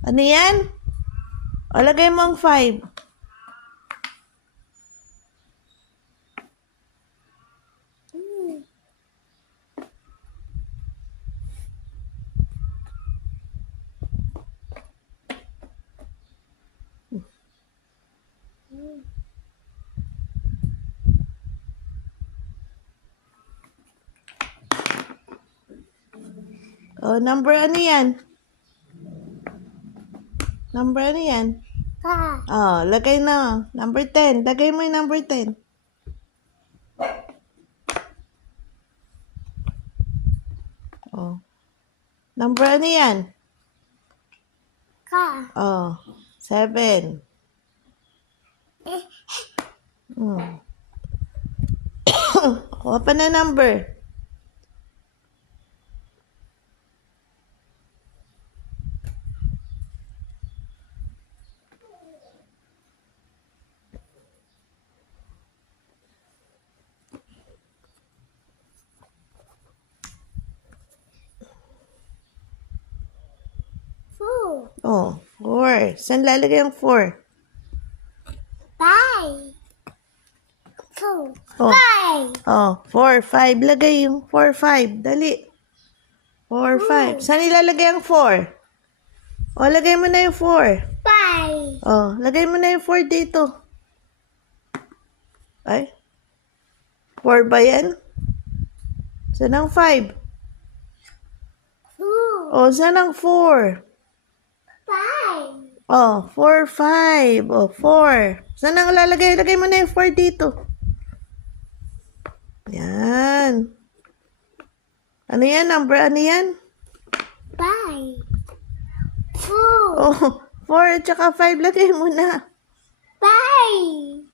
Ano yan? O, lagay mo ang 5. O, number ano yan? Number ano yan? O, lagay na. Number 10. Lagay mo yung number 10. O. Number ano yan? O, 7. O, pa na number. Oh, 4. Saan lalagay ang 4? 5. 2. Oh. 5. Oh, 4, 5. Lagay yung 4, 5. Dali. 4, 5. Saan ilalagay ang 4? Oh, lagay mo na yung 4. 5. Oh, lagay mo na yung 4 dito. Ay. 4 ba yan? Saan ang 5? 2. Oh, saan ang 4? 5. Oh, 4, 5. Oh, 4. Saan ang lalagay? Lagay mo na yung 4 dito. Yan. Ano yan? Number ano yan? 5. 2. Oh, 4 at saka 5. Lagay mo na. 5.